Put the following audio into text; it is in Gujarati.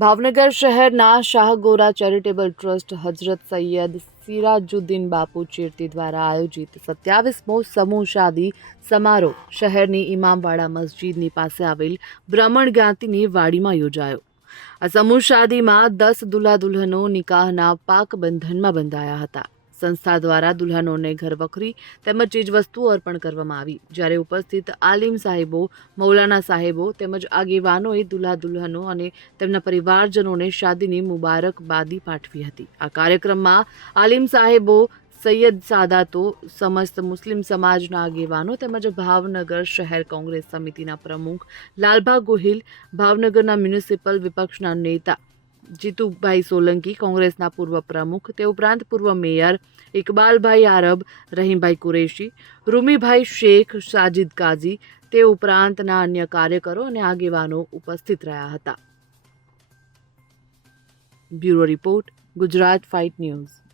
ભાવનગર શહેરના શાહગોરા ચેરિટેબલ ટ્રસ્ટ હજરત સૈયદ સિરાજુદ્દીન બાપુ ચીર્તી દ્વારા આયોજિત 27મો સમૂહ શાદી સમારોહ શહેરની ઇમામવાડા મસ્જિદની પાસે આવેલ બ્રાહ્મણ જ્ઞાતિની વાડીમાં યોજાયો। આ સમૂહ શાદીમાં 10 દુલ્હા દુલ્હનો નિકાહના પાક બંધનમાં બંધાયા હતા। સંસ્થા દ્વારા દુલ્હનોને ઘરવખરી તેમજ ચીજવસ્તુઓ અર્પણ કરવામાં આવી, જ્યારે ઉપસ્થિત આલિમ સાહેબો, મૌલાના સાહેબો તેમજ આગેવાનોએ દુલ્હા દુલ્હનો અને તેમના પરિવારજનોને શાદીની મુબારકબાદી પાઠવી હતી। આ કાર્યક્રમમાં આલિમ સાહેબો, સૈયદ સાદાતો, સમસ્ત મુસ્લિમ સમાજના આગેવાનો તેમજ ભાવનગર શહેર કોંગ્રેસ સમિતિના પ્રમુખ લાલભા ગોહિલ, ભાવનગરના મ્યુનિસિપલ વિપક્ષના નેતા જીતુભાઈ સોલંકી, કોંગ્રેસના પૂર્વ પ્રમુખ, તે ઉપરાંત પૂર્વ મેયર ઇકબાલભાઈ આરબ, રહીમભાઈ કુરેશી, રૂમીભાઈ શેખ, સાજિદ કાઝી, તે ઉપરાંતના અન્ય કાર્યકરો અને આગેવાનો ઉપસ્થિત રહ્યા હતા। Bureau report, Gujarat fight news.